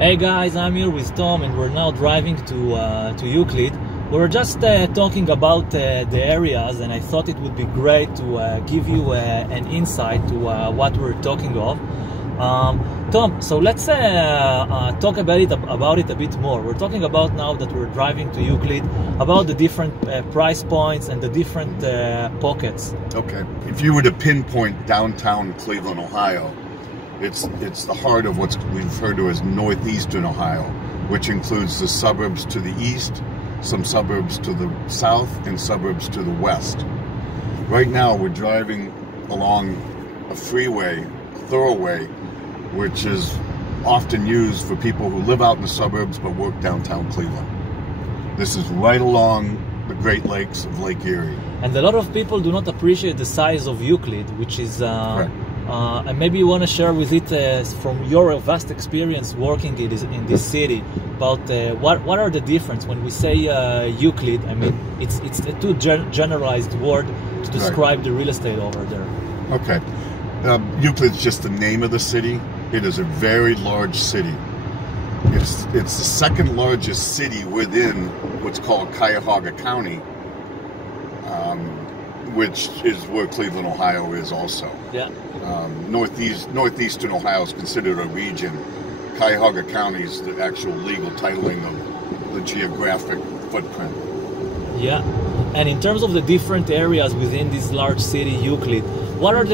Hey guys, I'm here with Tom and we're now driving to Euclid. We were just talking about the areas, and I thought it would be great to give you an insight to what we're talking of. Tom, so let's talk about it a bit more. We're talking about now that we're driving to Euclid, about the different price points and the different pockets. Okay. If you were to pinpoint downtown Cleveland, Ohio, it's the heart of what's referred to as northeastern Ohio, which includes the suburbs to the east, some suburbs to the south, and suburbs to the west. Right now we're driving along a freeway, a thoroughway, which is often used for people who live out in the suburbs but work downtown Cleveland. This is right along the Great Lakes of Lake Erie. And a lot of people do not appreciate the size of Euclid, which is and maybe you want to share with it from your vast experience working in this city about what are the difference when we say Euclid. I mean, it's a too generalized word to describe the real estate over there. Okay, Euclid's just the name of the city. It is a very large city. It's the second largest city within what's called Cuyahoga County, which is where Cleveland, Ohio is also. Yeah. Northeastern Ohio is considered a region. Cuyahoga County is the actual legal titling of the geographic footprint. Yeah. And in terms of the different areas within this large city, Euclid, what are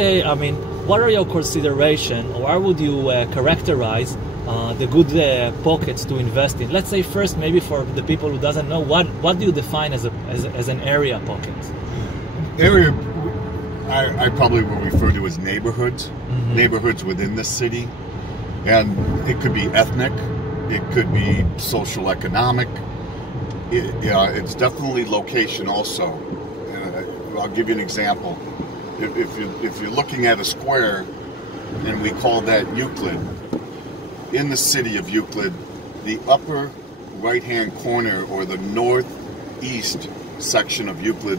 your consideration, or how would you characterize the good pockets to invest in? Let's say first, maybe for the people who doesn't know, what do you define as an area pocket? Area, I probably will refer to as neighborhoods, neighborhoods within the city, and it could be ethnic, it could be social economic. It's definitely location also. I'll give you an example. If you're looking at a square, and we call that Euclid, in the city of Euclid, the upper right-hand corner or the northeast section of Euclid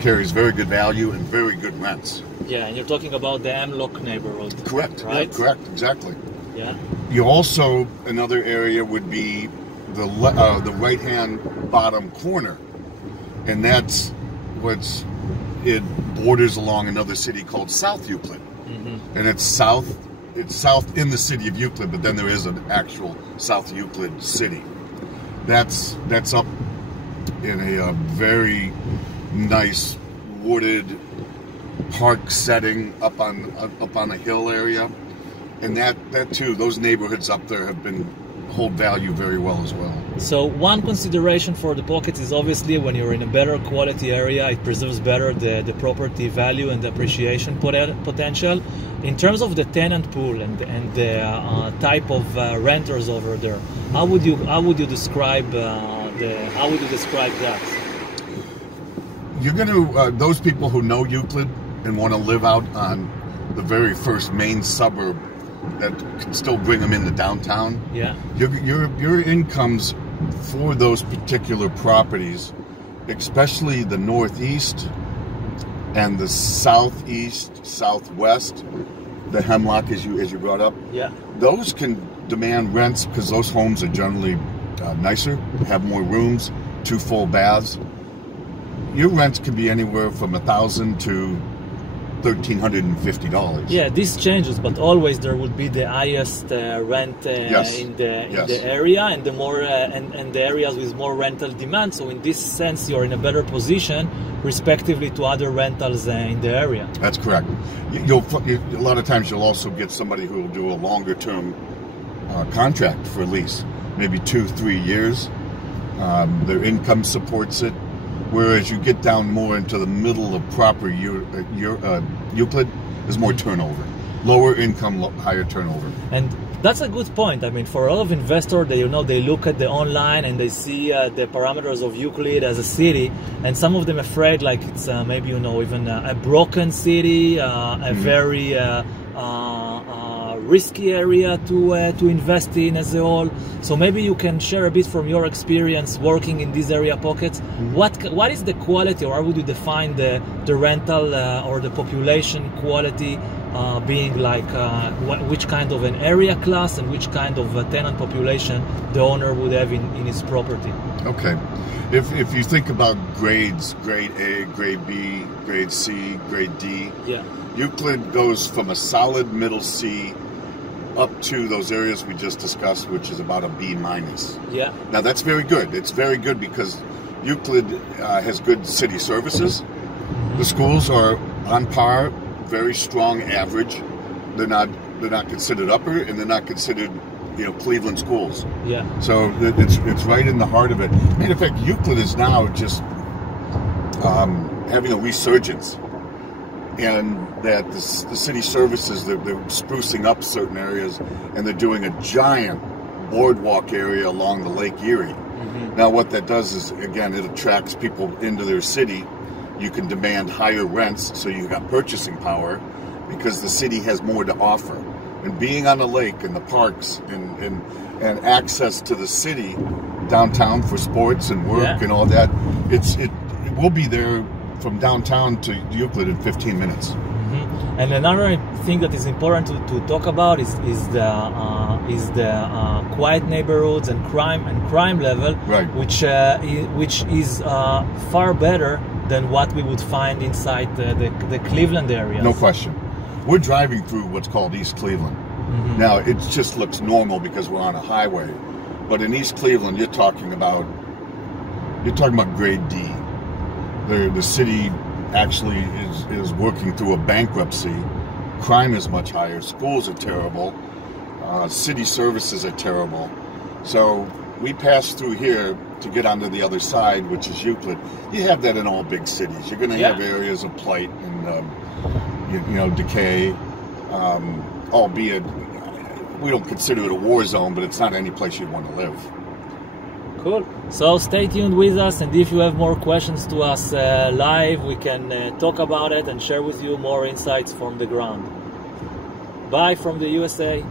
carries very good value and very good rents. Yeah, and you're talking about the Amlock neighborhood. Correct, right? Yeah, correct, exactly. Yeah. You also, another area would be the right-hand bottom corner, and that's it borders along another city called South Euclid, and it's south in the city of Euclid, but then there is an actual South Euclid city. That's up in a very nice wooded park setting up on a hill area, and that too, those neighborhoods up there hold value very well as well. So one consideration for the pockets is obviously when you're in a better quality area, it preserves better the property value and the appreciation potential. In terms of the tenant pool and the type of renters over there, how would you describe that? You're going to those people who know Euclid and want to live out on the very first main suburb that can still bring them into downtown. Yeah. Your incomes for those particular properties, especially the northeast and the southeast, southwest, the Hemlock as you brought up. Yeah. Those can demand rents because those homes are generally nicer, have more rooms, 2 full baths. Your rents can be anywhere from $1,000 to $1,350. Yeah, this changes, but always there would be the highest rent in the area, and the more and the areas with more rental demand. So in this sense, you're in a better position, respectively to other rentals in the area. That's correct. A lot of times you'll also get somebody who will do a longer term contract for a lease, maybe 2-3 years. Their income supports it. Whereas you get down more into the middle of proper Euclid, there's more turnover. Lower income, higher turnover. And that's a good point. I mean, for a lot of investors, they look at the online and they see the parameters of Euclid as a city, and some of them afraid like it's maybe even a broken city, a very risky area to invest in as a whole. So maybe you can share a bit from your experience working in these area pockets. What is the quality, or how would you define the rental or the population quality being like which kind of an area class and which kind of tenant population the owner would have in his property. Okay. If you think about grades, grade A, grade B, grade C, grade D, Yeah. Euclid goes from a solid middle C up to those areas we just discussed, which is about a B minus. Yeah. Now that's very good. It's very good because Euclid has good city services. The schools are on par, very strong average. They're not considered upper, and they're not considered, Cleveland schools. Yeah. So it's right in the heart of it. Matter of fact, Euclid is now just having a resurgence, and that the city services, they're sprucing up certain areas, and they're doing a giant boardwalk area along the Lake Erie. Now what that does is, again, it attracts people into their city. You can demand higher rents, so you got purchasing power because the city has more to offer. And being on the lake and the parks and access to the city downtown for sports and work and all that, it will be there from downtown to Euclid in 15 minutes. And another thing that is important to talk about is the quiet neighborhoods and crime level, right. which is far better than what we would find inside the Cleveland area. No question. We're driving through what's called East Cleveland. Now it just looks normal because we're on a highway, but in East Cleveland you're talking about grade D. The city actually is working through a bankruptcy. Crime is much higher. Schools are terrible. City services are terrible. So we pass through here to get onto the other side, which is Euclid. You have that in all big cities. You're going to have areas of plight and decay, albeit we don't consider it a war zone, but it's not any place you'd want to live. Cool. So stay tuned with us, and if you have more questions to us live, we can talk about it and share with you more insights from the ground. Bye from the USA.